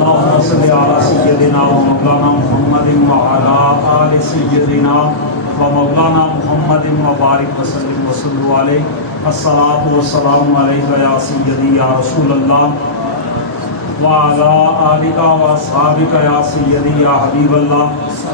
اللهم صل على سيدنا ومولانا محمد وعلى آل سيدنا ومولانا محمد وبارك وسلم وصلوا عليه الصلاة والسلام عليك يا سيدي يا رسول الله وعلى آلك وأصحابك يا سيدي يا حبيب الله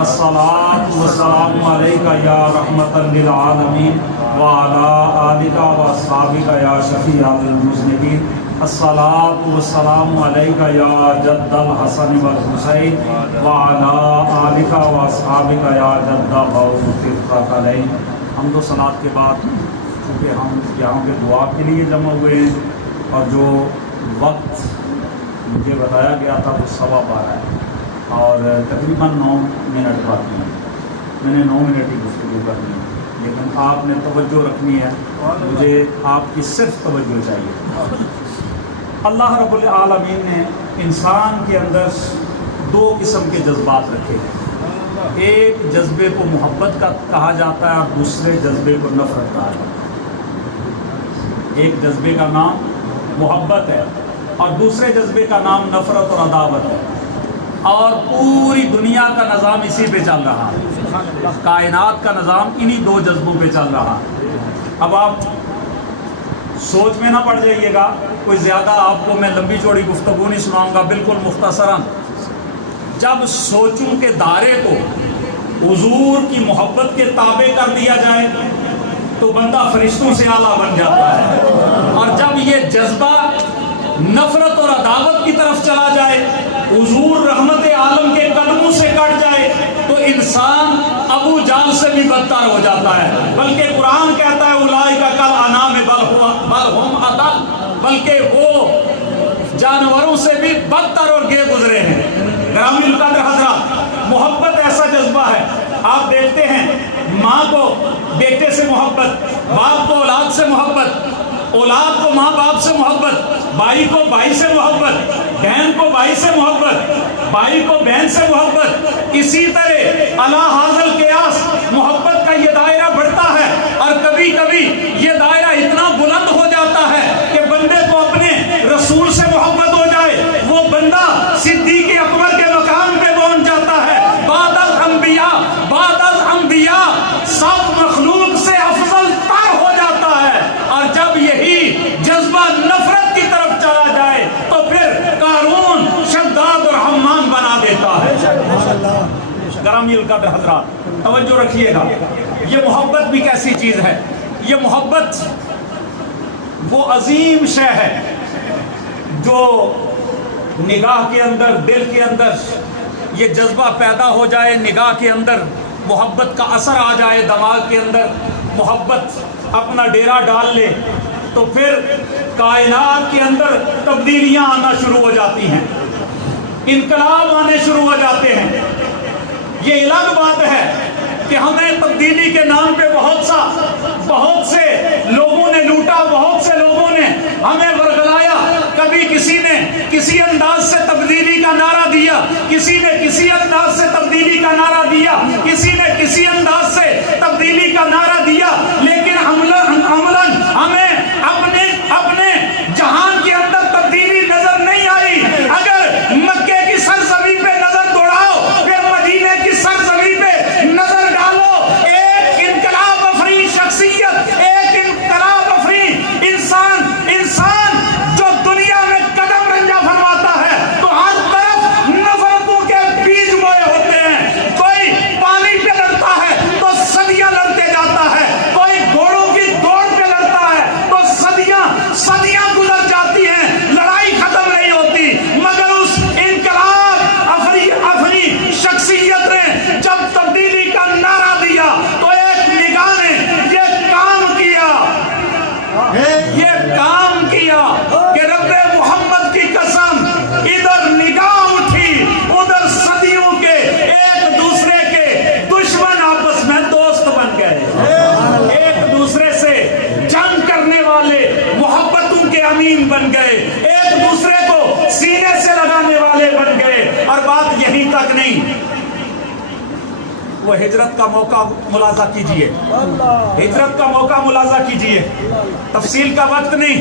الصلاة والسلام عليك يا رحمة للعالمين وعلى آلك وأصحابك يا شفيع المذنبين الصلاة والسلام عليك يا جد الحسن والحسين وعلى آلك وأصحابك يا جد الثقلين. حمد و صلاۃ کے بعد چونکہ ہم یہاں پہ دعا کے لیے جمع ہوئے ہیں اور جو وقت مجھے بتایا گیا تھا وہ 12:15 ہے اور تقریباً 9 منٹ باقی ہیں. میں نے 9 منٹ ہی گفتگو کرنی ہے لیکن آپ نے توجہ رکھنی ہے. مجھے آپ کی صرف توجہ چاہیے. اللہ رب العالمین نے انسان کے اندر 2 قسم کے جذبات رکھے ہیں. ایک جذبے کو محبت کا کہا جاتا ہے اور دوسرے جذبے کو نفرت کہا جاتا ہے. ایک جذبے کا نام محبت ہے اور دوسرے جذبے کا نام نفرت اور عداوت ہے. اور پوری دنیا کا نظام اسی پہ چل رہا ہے. کائنات کا نظام انہی 2 جذبوں پہ چل رہا ہے. اب آپ سوچ میں نہ پڑ جائیے گا. کوئی زیادہ آپ کو میں لمبی چوڑی گفتگو نہیں سناؤں گا، بالکل مختصراً. جب سوچوں کے دائرے کو حضور کی محبت کے تابع کر دیا جائے تو بندہ فرشتوں سے اعلیٰ بن جاتا ہے. اور جب یہ جذبہ نفرت اور عداوت کی طرف چلا جائے، حضور رحمت عالم کے قدموں سے کٹ جائے تو انسان ابو جہل سے بھی بدتر ہو جاتا ہے. بلکہ قرآن کہتا ہے اولئک کالانعام بل ہم اضل، بلکہ وہ جانوروں سے بھی بدتر اور گے گزرے ہیں. گرامی القدر حضرات، محبت ایسا جذبہ ہے. آپ دیکھتے ہیں ماں کو بیٹے سے محبت، باپ کو اولاد سے محبت، اولاد کو ماں باپ سے محبت، بھائی کو بھائی سے محبت، بہن کو بھائی سے محبت، بھائی کو بہن سے محبت. اسی طرح اعلیٰ حاصل قیاس محبت کا یہ دائرہ بڑھتا ہے اور کبھی کبھی یہ دائرہ اتنا بلند ہو جاتا ہے کہ بندے کو اپنے رسول سے محبت ہو جائے، وہ بندہ صدیق اکبر کے مقام پہ پہنچ جاتا ہے. بعد الانبیاء سب مخلوق سے افضل تر ہو جاتا ہے. اور جب یہی جذبہ نفرت کی طرف چلا جائے تو پھر قارون شداد اور حمام بنا دیتا ہے. گرامی القدر حضرات توجہ رکھیے گا. یہ محبت بھی کیسی چیز ہے. یہ محبت وہ عظیم شے ہے جو نگاہ کے اندر، دل کے اندر یہ جذبہ پیدا ہو جائے، نگاہ کے اندر محبت کا اثر آ جائے، دماغ کے اندر محبت اپنا ڈیرا ڈال لے تو پھر کائنات کے اندر تبدیلیاں آنا شروع ہو جاتی ہیں، انقلاب آنے شروع ہو جاتے ہیں. یہ الگ بات ہے کہ ہمیں تبدیلی کے نام پہ بہت سے لوگوں نے لوٹا، بہت سے لوگوں نے ہمیں ورگلایا. کبھی کسی نے کسی انداز سے تبدیلی کا نعرہ دیا، کسی نے کسی انداز سے تبدیلی کا نعرہ دیا، کسی نے کسی انداز سے تبدیلی کا نعرہ دیا. لیکن عملاً ہمیں اپنے جہان کے اندر تبدیلی نظر نہیں آئی. اگر مکے کی سرزمین پہ نظر دوڑاؤ، پھر مدینے کی سرزمین پہ نظر ڈالو، ایک انقلاب افریز شخصیت، ایک انقلاب افریز انسان جو دنیا میں قدم رنجا فرماتا ہے تو ہر طرف نفرتوں کے بیج بوئے ہوتے ہیں. کوئی پانی پہ لڑتا ہے تو صدیاں لڑتے جاتا ہے، کوئی گھوڑوں کی دوڑ پہ لڑتا ہے تو صدیاں گزر جاتی ہیں، لڑائی ختم نہیں ہوتی. مگر اس انقلاب افری شخصیت نے جب تبدیلی کا نعرہ دیا تو ایک نگاہ نے یہ کام کیا کہ رب محمد کی قسم، ادھر نگاہ اٹھی، ادھر صدیوں کے ایک دوسرے کے دشمن آپس میں دوست بن گئے، ایک دوسرے سے جنگ کرنے والے محبتوں کے امین بن گئے، ایک دوسرے کو سینے سے لگانے والے بن گئے. اور بات یہیں تک نہیں، وہ ہجرت کا موقع ملاحظہ کیجئے، ہجرت کا موقع ملاحظہ کیجئے. تفصیل کا وقت نہیں،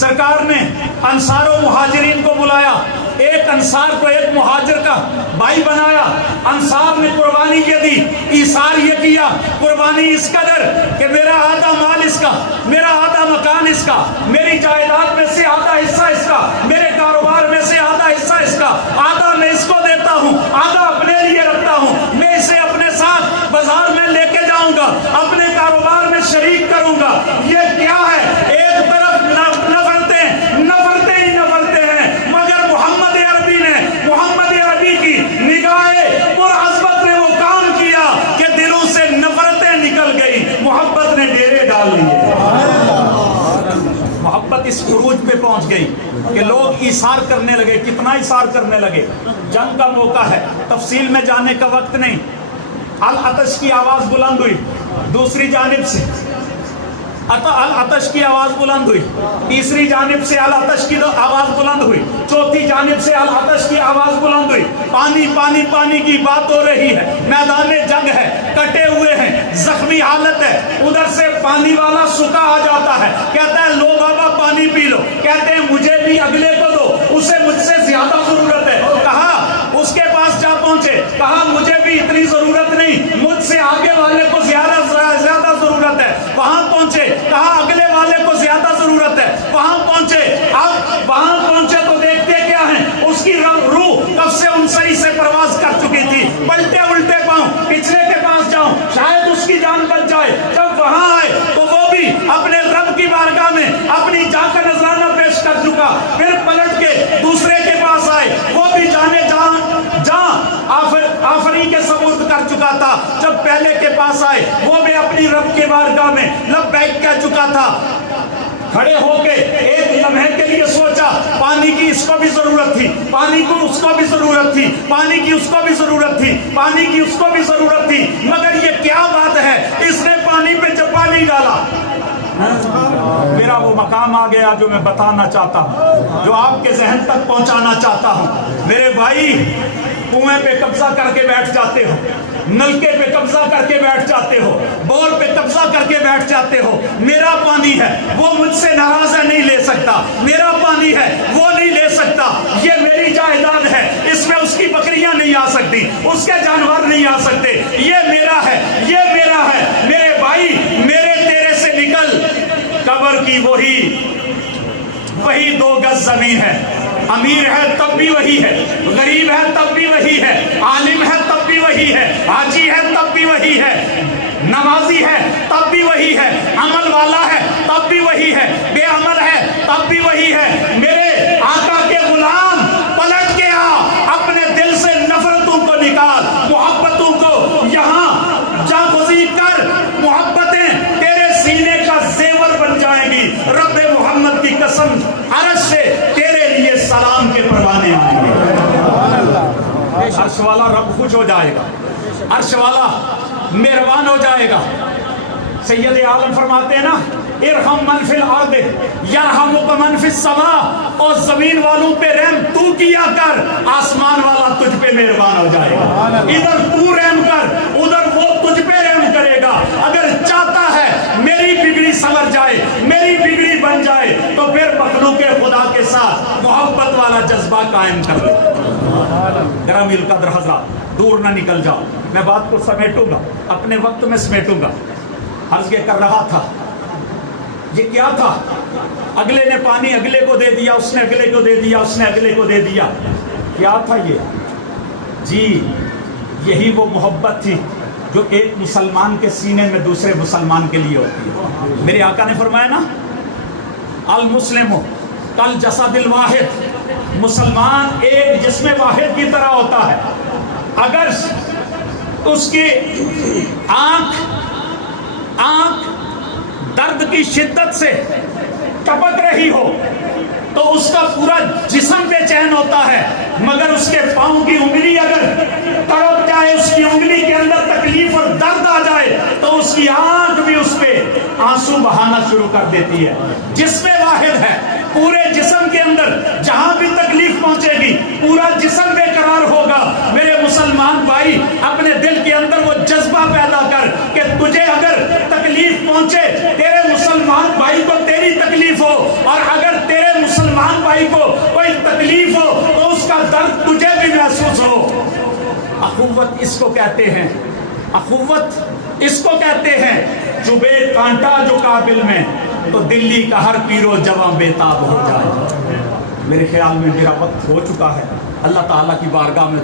سرکار نے انصار و مہاجرین کو بلایا. ایک انصار کو ایک مہاجر کا بھائی بنایا، انصار نے قربانی یہ دی، ایثار یہ کیا، قربانی اس قدر کہ میرا آدھا مال اس کا، میرا آدھا مکان اس کا، میری جائیداد میں سے آدھا حصہ اس کا، میرے کاروبار میں سے آدھا حصہ اس کا، آدھا میں اس کو دیتا ہوں، آدھا اپنے لیے رکھتا ہوں، میں اسے اپنے ساتھ بازار میں لے کے جاؤں گا، اپنے کاروبار میں شریک کروں گا۔ یہ کیا ہے؟ ایک طرف نفرتیں ہی نفرتیں ہیں، مگر محمد عربی نے، محمد عربی کی نگاہ پرعظمت نے وہ کام کیا کہ دلوں سے نفرتیں نکل گئی، محبت نے ڈیرے ڈال لیے۔ محبت اس عروج پہ پہنچ گئی کہ لوگ ایثار کرنے لگے۔ کتنا ایثار کرنے لگے؟ جنگ کا موقع ہے، تفصیل میں جانے کا وقت نہیں۔ العطش کی آواز بلند ہوئی، دوسری جانب سے العطش کی آواز بلند ہوئی، تیسری جانب سے العطش کی آواز بلند ہوئی، چوتھی جانب سے العطش کی آواز بلند ہوئی۔ پانی پانی پانی کی بات ہو رہی ہے، میدان جنگ ہے، کٹے ہوئے ہیں، زخمی حالت ہے، ادھر سے پانی والا سکا آ جاتا ہے، کہتا ہے لو بابا پانی پی لو، کہتے ہیں مجھے بھی اگلے کو دو، اسے مجھ سے زیادہ ضرورت ہے۔ کہا اس کے پاس جا پہنچے، کہا مجھے بھی اتنی ضرورت نہیں، مجھ سے آگے والے کو زیادہ ضرورت ہے۔ وہاں پہنچے، کہا اگلے والے کو زیادہ ضرورت ہے۔ وہاں پہنچے، اب وہاں پہنچے تو دیکھتے کیا ہیں، اس کی روح کب سے انسری سے پرواز کر چکی تھی، پلٹے الٹے پاؤں پچھلے کے پاس جاؤں شاید اس کی جان بچ جائے۔ جب وہاں آئے تو وہ بھی اپنے رب کی بارگاہ میں اپنی جان کا نذرانہ پیش کر چکا، پھر پلٹ کے دوسرے کے پاس آئے، وہ بھی جانے آفری کے ثبوت کر چکا تھا۔ جب پہلے کے پاس آئے وہ بھی اپنی رب کی بارگاہ میں لبیک کہہ چکا تھا۔ کھڑے ہو کے ایک لمحے کے لیے سوچا، پانی کی اس کو بھی ضرورت تھی، پانی کو اس کو بھی ضرورت تھی، پانی کی اس کو بھی ضرورت تھی، پانی کی اس کو بھی ضرورت تھی، مگر یہ کیا بات ہے، اس نے پانی پہ چپا نہیں ڈالا۔ میرا وہ مقام آ گیا جو میں بتانا چاہتا ہوں، جو آپ کے ذہن تک پہنچانا چاہتا ہوں۔ میرے بھائی کنویں پہ قبضہ کر کے بیٹھ جاتے ہو، نلکے پہ قبضہ کر کے بیٹھ جاتے ہو، بور پہ قبضہ کر کے بیٹھ جاتے ہو۔ میرا پانی ہے، وہ مجھ سے ناراض ہے، نہیں لے سکتا۔ میرا پانی ہے، وہ نہیں لے سکتا۔ یہ میری جائیداد ہے، اس میں اس کی بکریاں نہیں آ سکتی، اس کے جانور نہیں آ سکتے۔ یہ میرا ہے، یہ میرا ہے۔ میرے بھائی میرے تیرے سے نکل، قبر کی وہی 2 گز زمین ہے۔ امیر ہے تب بھی وہی ہے، غریب ہے تب بھی وہی ہے، عالم ہے تب بھی وہی ہے، حاجی ہے تب بھی وہی ہے، نمازی ہے تب بھی وہی ہے، عمل والا ہے تب بھی وہی ہے، بے عمل ہے تب بھی وہی ہے۔ میرے آقا کے غلام پلٹ کے آ، اپنے دل سے نفرتوں کو نکال، محبتوں کو یہاں جاگزین کر، محبتیں تیرے سینے کا زیور بن جائیں گی۔ رب محمد کی قسم، عرش سے تیرے لیے سلام کے پروانے آئیں گے۔ عرش والا رب خوش ہو جائے گا، عرش والا مہربان ہو جائے گا۔ سید عالم فرماتے ہیں نا، ارحم من فی الارض یرحمک من فی السماء، اور زمین والوں پہ رحم تو کیا کر، آسمان والا تجھ پہ مہربان ہو جائے گا۔ ادھر تو رحم کر، ادھر وہ تجھ پہ رحم کرے گا۔ اگر چاہتا ہے میری بگڑی سنور جائے، میری بگڑی بن جائے، تو پھر مخلوق خدا کے ساتھ محبت والا جذبہ قائم کر لے۔ گرامی القدر حضرات، دور نہ نکل جاؤ، میں بات کو سمیٹوں گا، اپنے وقت میں سمیٹوں گا۔ عرض یہ کر رہا تھا، یہ کیا تھا؟ اگلے نے پانی اگلے کو دے دیا، اس نے اگلے کو دے دیا، اس نے اگلے کو دے دیا۔ کیا تھا یہ؟ جی یہی وہ محبت تھی جو ایک مسلمان کے سینے میں دوسرے مسلمان کے لیے ہوتی ہے۔ میرے آقا نے فرمایا نا، المسلم کالجسد الواحد، مسلمان ایک جسم واحد کی طرح ہوتا ہے۔ اگر اس کی آنکھ درد کی شدت سے ٹپک رہی ہو تو اس کا پورا جسم بے چین ہوتا ہے، مگر اس کے پاؤں کی انگلی اگر تڑپ جائے، اس کی انگلی کے اندر تکلیف اور درد آ جائے تو اس کی آنکھ بھی اس پہ آنسو بہانا شروع کر دیتی ہے۔ جسم واحد ہے، پورے جسم کے اندر جہاں بھی تکلیف پہنچے گی پورا جسم بے قرار ہوگا۔ میرے مسلمان بھائی، اپنے دل کے اندر وہ جذبہ پیدا کر کہ تجھے اگر تکلیف پہنچے، تیرے مسلمان بھائی کو تیری تکلیف ہو، اور اگر تیرے مسلمان بھائی کو کوئی تکلیف ہو تو اس کا درد اخوت اس کو کہتے ہیں، اخوت اس کو کہتے ہیں، چبھے کانٹا جو قابل میں تو دلی کا ہر پیر و جواں بے تاب ہو جائے۔ میرے خیال میں میرا وقت ہو چکا ہے، اللہ تعالیٰ کی بارگاہ میں